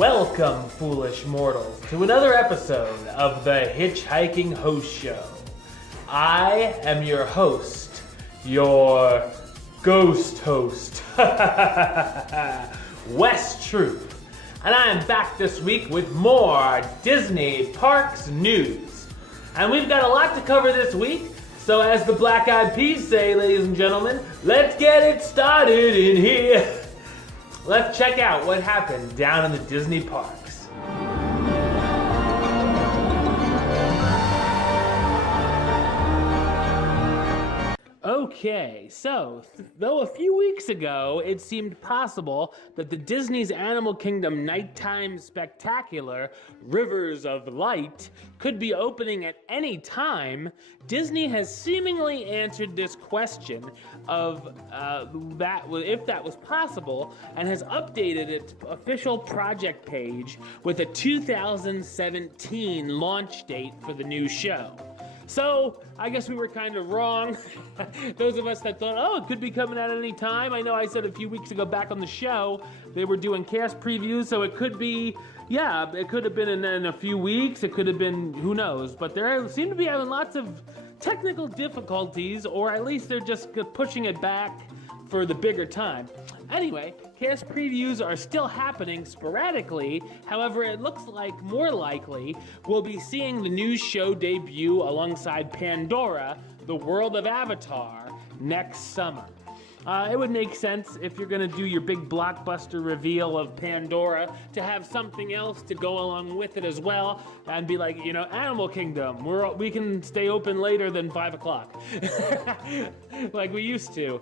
Welcome, foolish mortals, to another episode of the HitchHiking Host Show. I am your host, your ghost host, Wes Troop, and I am back this week with more Disney Parks news. And we've got a lot to cover this week, so as the Black Eyed Peas say, ladies and gentlemen, let's get it started in here. Let's check out what happened down in the Disney parks. Okay, so though a few weeks ago it seemed possible that the Disney's Animal Kingdom Nighttime Spectacular, Rivers of Light, could be opening at any time, Disney has seemingly answered this question of if that was possible, and has updated its official project page with a 2017 launch date for the new show. So, I guess we were kind of wrong. Those of us that thought, oh, it could be coming out at any time. I know I said a few weeks ago back on the show, they were doing cast previews, so it could be, yeah, it could have been in a few weeks. It could have been, who knows. But they seem to be having lots of technical difficulties, or at least they're just pushing it back for the bigger time. Anyway, cast previews are still happening sporadically. However, it looks like more likely we'll be seeing the new show debut alongside Pandora, the world of Avatar, next summer. It would make sense if you're going to do your big blockbuster reveal of Pandora to have something else to go along with it as well and be like, you know, Animal Kingdom, we can stay open later than 5 o'clock like we used to.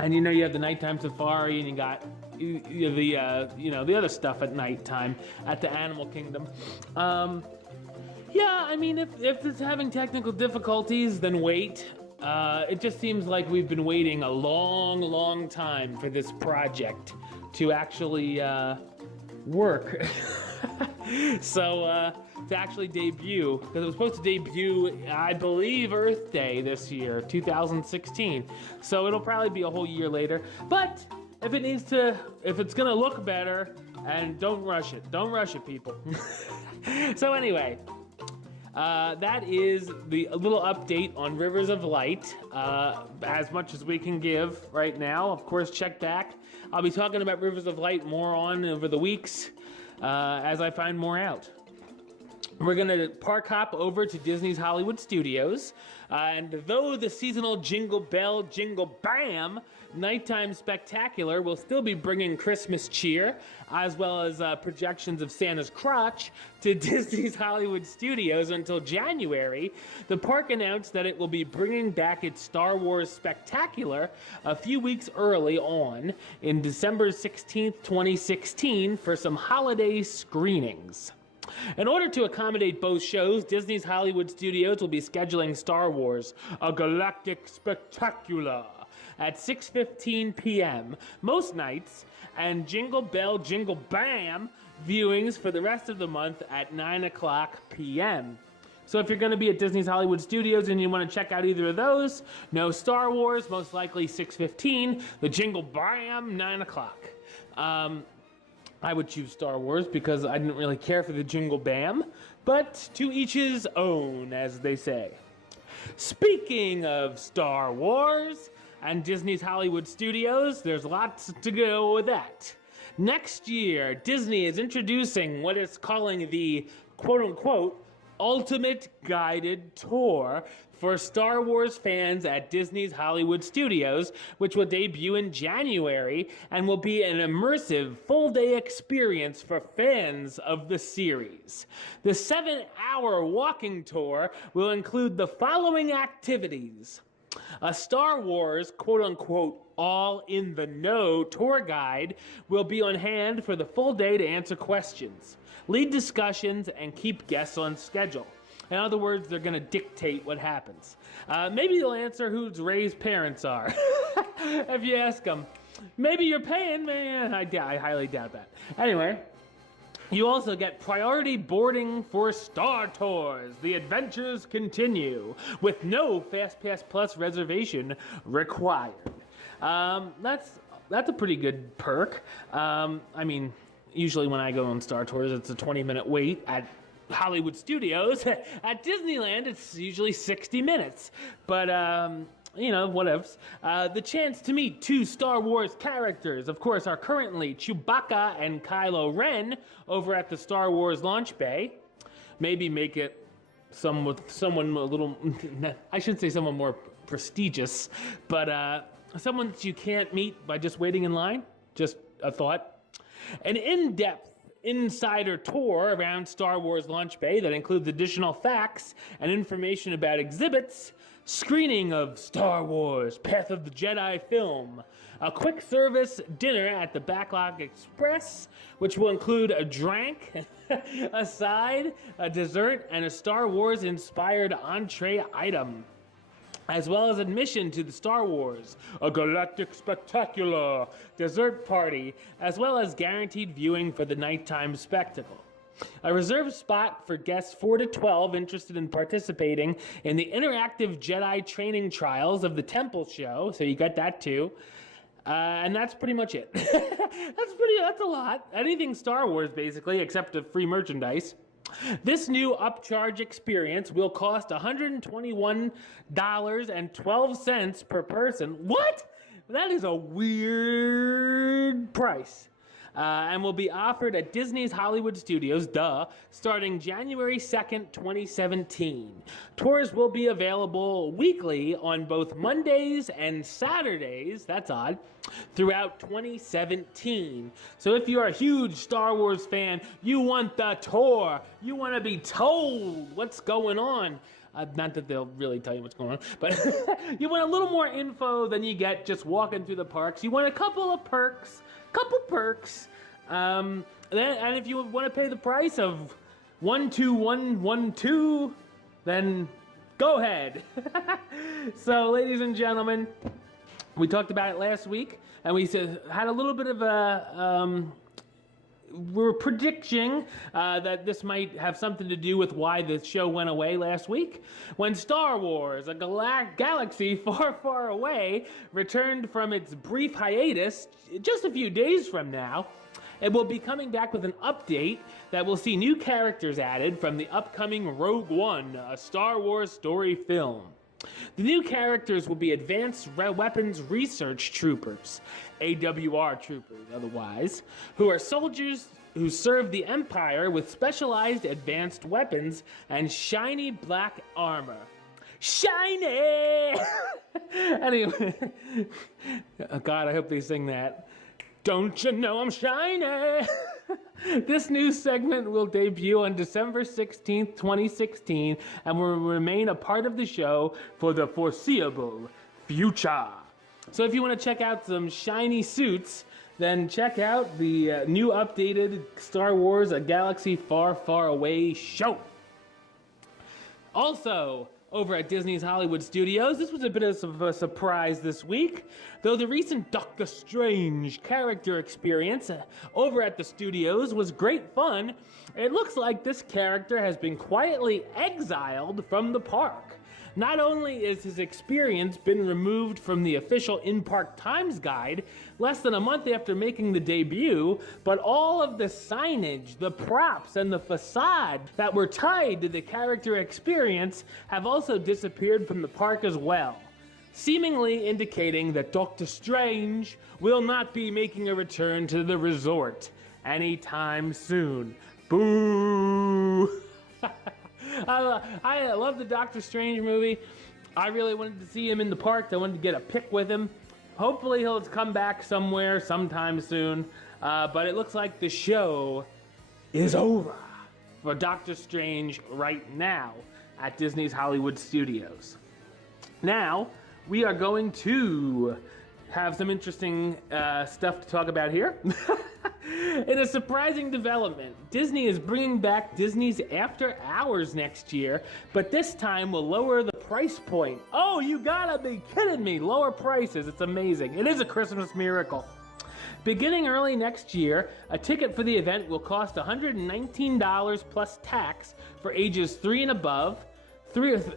And you know, you have the nighttime safari, and you got the other stuff at nighttime at the Animal Kingdom. Yeah, I mean, if it's having technical difficulties, then wait. It just seems like we've been waiting a long time for this project to actually work. So, to actually debut, because it was supposed to debut, I believe, Earth Day this year, 2016. So it'll probably be a whole year later. But if it's gonna look better, and don't rush it, people. So anyway, that is the little update on Rivers of Light, as much as we can give right now. Of course, check back. I'll be talking about Rivers of Light more on over the weeks as I find more out. We're going to park hop over to Disney's Hollywood Studios, and though the seasonal Jingle Bell, Jingle Bam Nighttime Spectacular will still be bringing Christmas cheer, as well as projections of Santa's crotch, to Disney's Hollywood Studios until January, the park announced that it will be bringing back its Star Wars Spectacular a few weeks early on in December 16th, 2016 for some holiday screenings. In order to accommodate both shows, Disney's Hollywood Studios will be scheduling Star Wars, a Galactic Spectacular, at 6:15 p.m. most nights, and Jingle Bell, Jingle Bam viewings for the rest of the month at 9 o'clock p.m. So if you're going to be at Disney's Hollywood Studios and you want to check out either of those, no Star Wars, most likely 6:15, the Jingle Bam, 9 o'clock. I would choose Star Wars because I didn't really care for the Jingle Bam, but to each his own, as they say. Speaking of Star Wars and Disney's Hollywood Studios, there's lots to go with that. Next year, Disney is introducing what it's calling the quote-unquote Ultimate Guided Tour for Star Wars fans at Disney's Hollywood Studios, which will debut in January and will be an immersive full-day experience for fans of the series. The 7-hour walking tour will include the following activities: a Star Wars quote-unquote all-in-the-know tour guide will be on hand for the full day to answer questions, lead discussions, and keep guests on schedule. In other words, they're going to dictate what happens. Maybe they'll answer who Rey's parents are, if you ask them. Maybe you're paying, man. I highly doubt that. Anyway, you also get priority boarding for Star Tours. The adventures continue with no FastPass Plus reservation required. That's a pretty good perk. I mean, usually when I go on Star Tours, it's a 20-minute wait. At Hollywood Studios, at Disneyland, it's usually 60 minutes. But, whatevs. The chance to meet 2 Star Wars characters, of course, are currently Chewbacca and Kylo Ren over at the Star Wars launch bay. Maybe make it someone a little, I shouldn't say someone more prestigious, but someone that you can't meet by just waiting in line. Just a thought. An in-depth insider tour around Star Wars launch bay that includes additional facts and information about exhibits, screening of Star Wars Path of the Jedi film, a quick service dinner at the Backlog Express, which will include a drink, a side, a dessert, and a Star Wars inspired entree item, as well as admission to the Star Wars, a Galactic Spectacular dessert party, as well as guaranteed viewing for the nighttime spectacle. A reserved spot for guests 4 to 12 interested in participating in the interactive Jedi training trials of the Temple Show, so you got that too. And that's pretty much it. That's a lot. Anything Star Wars, basically, except the free merchandise. This new upcharge experience will cost $121.12 per person. What? That is a weird price. And will be offered at Disney's Hollywood Studios, starting January 2nd, 2017. Tours will be available weekly on both Mondays and Saturdays, that's odd, throughout 2017. So if you're a huge Star Wars fan, you want the tour, you want to be told what's going on. Not that they'll really tell you what's going on, but you want a little more info than you get just walking through the parks. You want a couple of perks. And if you want to pay the price of $12112, then go ahead. So, ladies and gentlemen, we talked about it last week, and we had a little bit of a we're predicting that this might have something to do with why the show went away last week. When Star Wars, a galaxy far, far away, returned from its brief hiatus just a few days from now, it will be coming back with an update that will see new characters added from the upcoming Rogue One, a Star Wars story film. The new characters will be Advanced Weapons Research Troopers, AWR Troopers otherwise, who are soldiers who serve the Empire with specialized advanced weapons and shiny black armor. Shiny! Anyway, oh God, I hope they sing that. Don't you know I'm shiny? This new segment will debut on December 16th, 2016, and will remain a part of the show for the foreseeable future. So if you want to check out some shiny suits, then check out the new updated Star Wars A Galaxy Far, Far Away show. Also, over at Disney's Hollywood Studios, this was a bit of a surprise this week. Though the recent Doctor Strange character experience over at the studios was great fun, it looks like this character has been quietly exiled from the park. Not only is his experience been removed from the official in-park times guide less than a month after making the debut, but all of the signage, the props, and the facade that were tied to the character experience have also disappeared from the park as well, seemingly indicating that Doctor Strange will not be making a return to the resort anytime soon. Boo! I love the Doctor Strange movie. I really wanted to see him in the park. I wanted to get a pic with him. Hopefully he'll come back somewhere sometime soon. But it looks like the show is over for Doctor Strange right now at Disney's Hollywood Studios. Now, we are going to have some interesting stuff to talk about here. In a surprising development, Disney is bringing back Disney's After Hours next year, but this time will lower the price point. Oh, you gotta be kidding me! Lower prices, it's amazing. It is a Christmas miracle. Beginning early next year, a ticket for the event will cost $119 plus tax for ages 3 and above,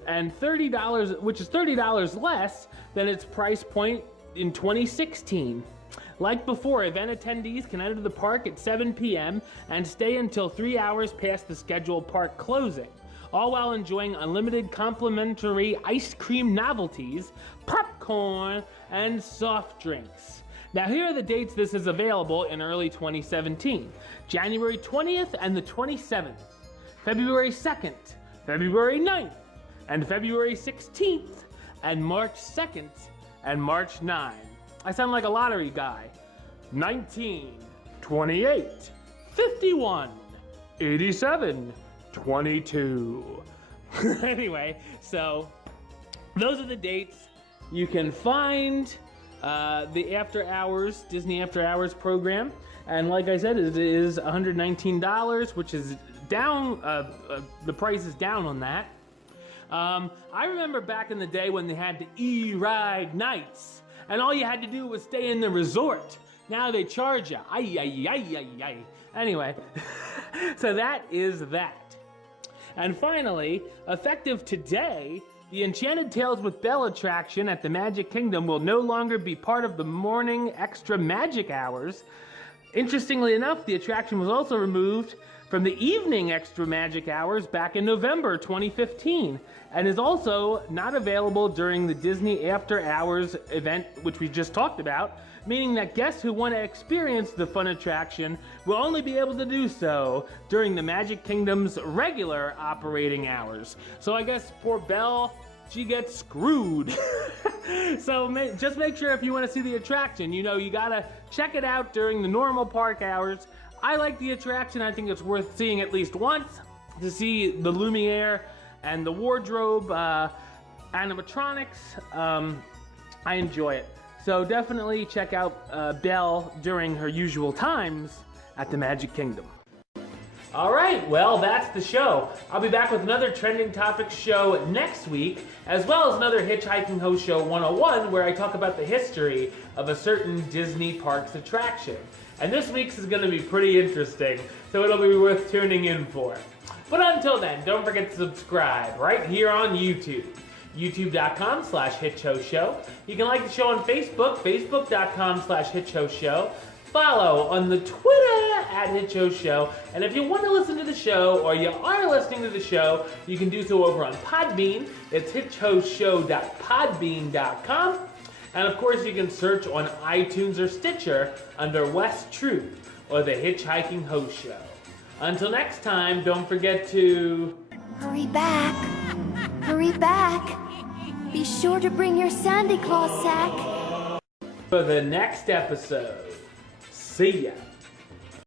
and $30, which is $30 less than its price point in 2016. Like before, event attendees can enter the park at 7 p.m. and stay until 3 hours past the scheduled park closing, all while enjoying unlimited complimentary ice cream novelties, popcorn, and soft drinks. Now here are the dates this is available in early 2017. January 20th and the 27th, February 2nd, February 9th, and February 16th, and March 2nd, and March 9th. I sound like a lottery guy. 19, 28, 51, 87, 22. Anyway, so those are the dates. You can find the After Hours, Disney After Hours program. And like I said, it is $119, which is down, the price is down on that. I remember back in the day when they had the E-Ride nights, and all you had to do was stay in the resort. Now they charge you. Anyway, so that is that. And finally, effective today, the Enchanted Tales with Belle attraction at the Magic Kingdom will no longer be part of the morning extra magic hours. Interestingly enough, the attraction was also removed from the evening extra magic hours back in November 2015, and is also not available during the Disney After Hours event, which we just talked about, meaning that guests who want to experience the fun attraction will only be able to do so during the Magic Kingdom's regular operating hours. So I guess poor Belle, she gets screwed. So just make sure if you want to see the attraction, you know, you gotta check it out during the normal park hours. I like the attraction. I think it's worth seeing at least once to see the Lumiere and the wardrobe animatronics. I enjoy it. So definitely check out Belle during her usual times at the Magic Kingdom. All right, well, that's the show. I'll be back with another Trending Topics show next week, as well as another Hitchhiking Host Show 101, where I talk about the history of a certain Disney Parks attraction. And this week's is gonna be pretty interesting, so it'll be worth tuning in for. But until then, don't forget to subscribe right here on YouTube. youtube.com/HitchHostShow. You can like the show on Facebook, facebook.com/HitchHostShow. Follow on the Twitter @HitchHostShow. And if you want to listen to the show, or you are listening to the show, you can do so over on Podbean. It's hitchhostshow.podbean.com. And of course, you can search on iTunes or Stitcher under West Truth or the Hitchhiking Host Show. Until next time, don't forget to... Hurry back. Hurry back. Be sure to bring your Santa Claus sack. For the next episode. See ya.